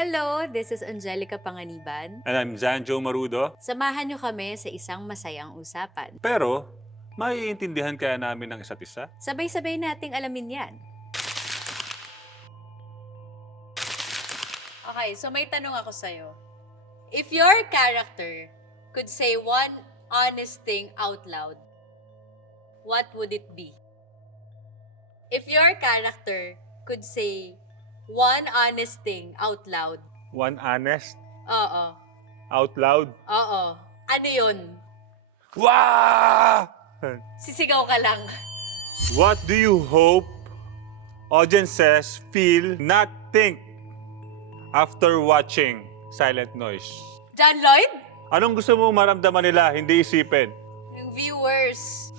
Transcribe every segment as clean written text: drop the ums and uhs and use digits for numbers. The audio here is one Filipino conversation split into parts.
Hello, this is Angelica Panganiban. And I'm Zanjo Marudo. Samahan niyo kami sa isang masayang usapan. Pero, maiintindihan kaya namin ang isa't isa? Sabay-sabay nating alamin yan. Okay, so may tanong ako sa'yo. If your character could say one honest thing out loud, what would it be? If your character could say one honest thing out loud. One honest, Oo. out loud. Oo. Ano yun? Wow! Sisigaw ka lang. What do you hope audiences feel, not think after watching Silent Noise? John Lloyd? Anong gusto mo maramdaman nila, hindi isipin? Yung viewers.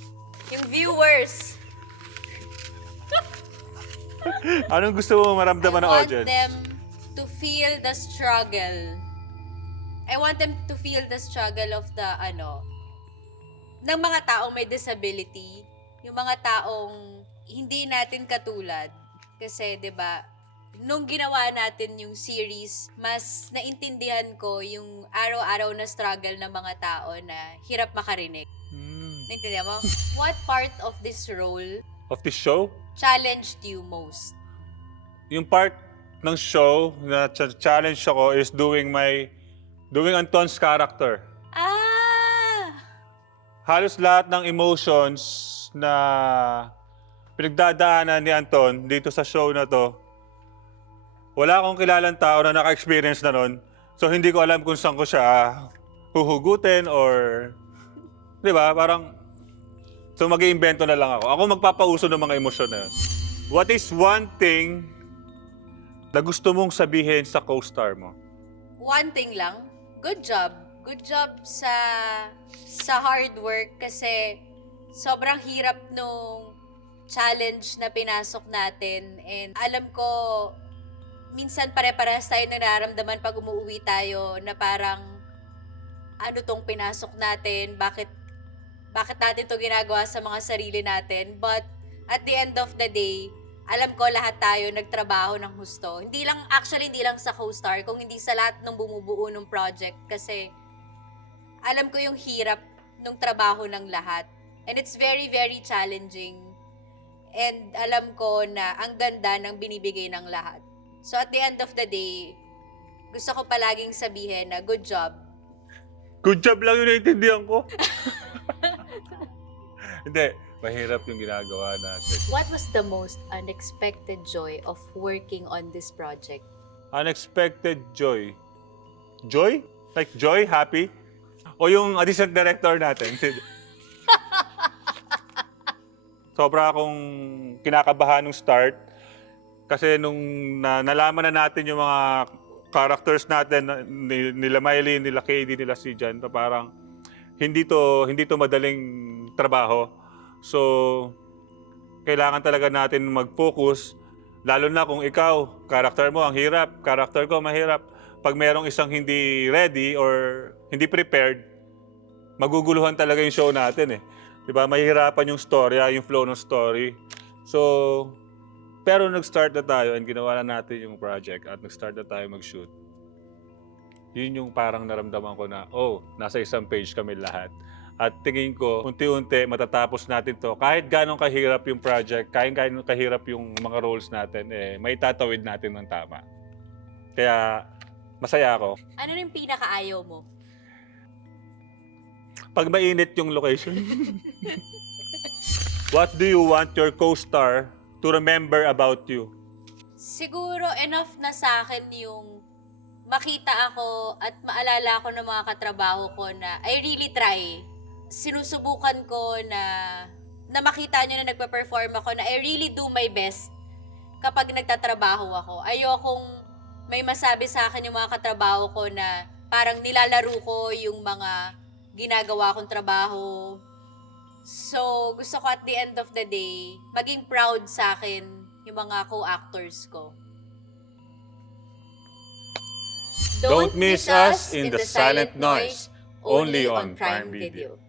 Yung viewers. Anong gusto mo maramdaman ng I want audience? them to feel the struggle. I want them to feel the struggle of the, ng mga taong may disability. Yung mga taong hindi natin katulad. Kasi, di ba, nung ginawa natin yung series, mas naintindihan ko yung araw-araw na struggle ng mga tao na hirap makarinig. Naintindihan mo? What part of this role Of this show? challenged you most? Yung part ng show na challenge ako is doing Anton's character. Ah! Halos lahat ng emotions na pinagdadaanan ni Anton dito sa show na to, wala akong kilalang tao na naka-experience na nun. So hindi ko alam kung saan ko siya huhugutin or, di ba, parang, so mag-iimbento na lang ako. Ako magpapauso ng mga emosyon na yun. What is one thing na gusto mong sabihin sa co-star mo? One thing lang, good job. Good job sa hard work kasi sobrang hirap nung challenge na pinasok natin. And alam ko, minsan pare-parehas tayo nararamdaman pag umuwi tayo na parang ano tong pinasok natin, bakit natin to ginagawa sa mga sarili natin. But at the end of the day, alam ko lahat tayo nagtrabaho ng husto. Hindi lang sa co-star, kung hindi sa lahat ng bumubuo ng project. Kasi alam ko yung hirap ng trabaho ng lahat. And it's very, very challenging. And alam ko na ang ganda ng binibigay ng lahat. So at the end of the day, gusto ko palaging sabihin na good job. Good job lang yung naintindihan ko. Hindi, mahirap yung ginagawa natin. What was the most unexpected joy of working on this project? Unexpected joy. Joy? Like joy? Happy? O yung assistant director natin? Sobra akong kinakabahan nung start. Kasi nung nalaman na natin yung mga characters natin, nila Miley, nila KD, nila si Jan, parang hindi to madaling trabaho. So, kailangan talaga natin mag-focus, lalo na kung ikaw, character mo ang hirap, character ko mahirap. Pag merong isang hindi ready or hindi prepared, maguguluhan talaga yung show natin eh. 'Di ba? Mahihirapan yung storya, yung flow ng story. So, pero nag-start na tayo and ginawa na natin yung project at nag-start na tayo mag-shoot. Yun yung parang naramdaman ko na, nasa isang page kami lahat. At tingin ko, unti-unti matatapos natin to. Kahit ganong kahirap yung project, kahit ganong kahirap yung mga roles natin, may tatawid natin ng tama. Kaya, masaya ako. Ano yung pinakaayaw mo? Pag mainit yung location. What do you want your co-star to remember about you? Siguro enough na sa akin yung makita ako at maalala ko ng mga katrabaho ko na I really try. Sinusubukan ko na makita nyo na nagpe-perform ako na I really do my best kapag nagtatrabaho ako. Ayokong may masabi sa akin yung mga katrabaho ko na parang nilalaro ko yung mga ginagawa kong trabaho. So, gusto ko at the end of the day, maging proud sa akin yung mga co-actors ko. Don't miss us in the Silent Noise, only on Prime Video.